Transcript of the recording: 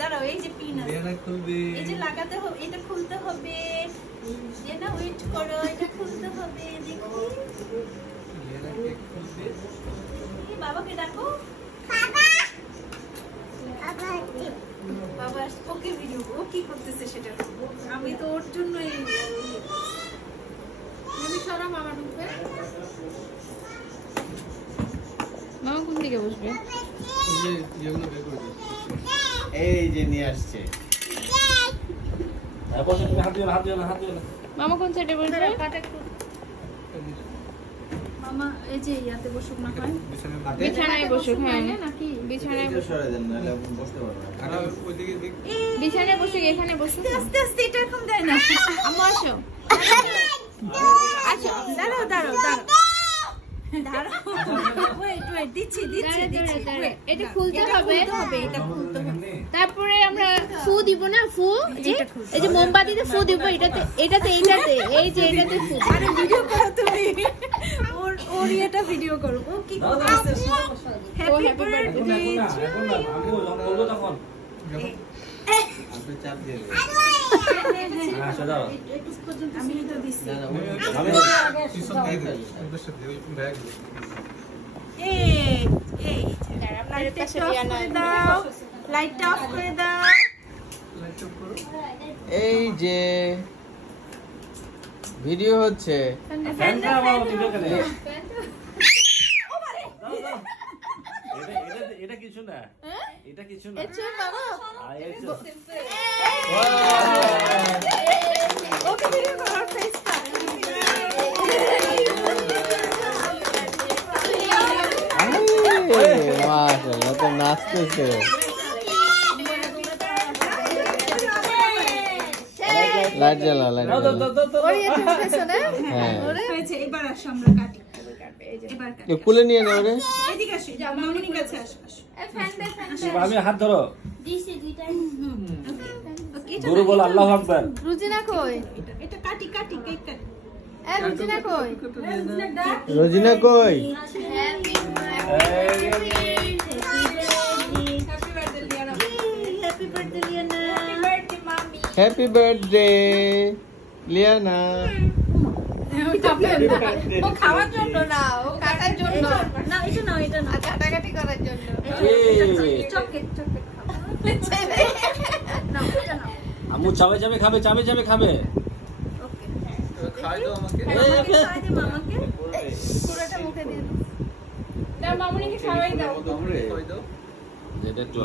দাঁড়াও, এই যে পিন আছে, এই যে লাগাতে হবে, এটা খুলতে হবে, যে না ওয়েট করো, এটা খুলতে হবে। দেখি বাবাকে ডাকো, বাবা ওকে ভিডিও, ও কি করতেছে সেটা, আমি তো ওর জন্যই সরা মামা ঢুকবে। মামা কোন দিকে বসবে? এই যে নিয়ে আসছে। মামা কোন সাইডে বসবে? মামা এই যে ইয়াতে বসুক না হয়, বিছানায় বসুক। হ্যাঁ নাকি বিছানায় সরে দেন নাহলে বসতে পারবে না। বিছানায় বসুক, এখানে বসুক। আস্তে আস্তে এটা এরকম দেয় না। আম্মু আসো, আচ্ছা দাঁড়াও দাঁড়াও দাঁড়াও দাঁড়াও, ওয়েট দিচ্ছি দিচ্ছি দিচ্ছি, এটা খুলতে হবে, এটা খুলতে হবে, তারপরে আমরা ফু দিব না, ফু এই যে মোমবাতিতে ফু দিব, এটাতে এটাতে এইটাতে, এই যে এটাতে ফু। আরে ভিডিও করো তুমি, ওর এটা ভিডিও করো, ও কি করতেছে? হ্যাপি বার্থডে, আমি বলবো তখন আপনি চাপ দিয়ে দেন। হ্যাঁ সাদা আমি এটা দিছি। আমি এই লাইটটা অফ করে দাও, লাইটটা অফ করে দাও। এই যে ভিডিও হচ্ছে। ফ্যানটা আমার ভিডিও করে এটা কিছু না, এটা কিছু না, এছো বাবা, ওকে ভিডিও করো ফেসটা। মাশাআল্লাহ, তো নাচতেছে। লাইট জ্বালা, লাইট জ্বালা। ওরে এটা উঠেছে না? হ্যাঁ, ওরে হয়েছে। এবার আসো আমরা কাটি, এবার কাটি। কুলে নিয়ে নে ওরে। এদিকে আসো, যাও মামুনির কাছে আসো। ফ্যান দে, ফ্যান দে। আমি হাত ধরো, দিছি দুইটাই। গুরু বল আল্লাহু আকবার। রুজিনা কই? এটা কাটি কাটি, কেক কাটি। এ রুজিনা কই? রোজিনা কই? Happy birthday Liana, happy birthday মামি, হ্যাপি বার্থডে লিয়ানা। ও খাওয়ার জন্য না, ও কাটার জন্য না, এটা না, এটা না, কাটাকাটি করার জন্য। চকলেট চকলেট না, এটা না। আম্মু চাবে চাবে খাবে, চাবে চাবে খাবে। ওকে, খাই দাও আমাকে। মামাকে খাওয়াই দে, মামাকে পুরোটা মুখে দিয়ে দাও, মামুনিকে খাওয়াই দাও। খাই দাও। যেটা একটু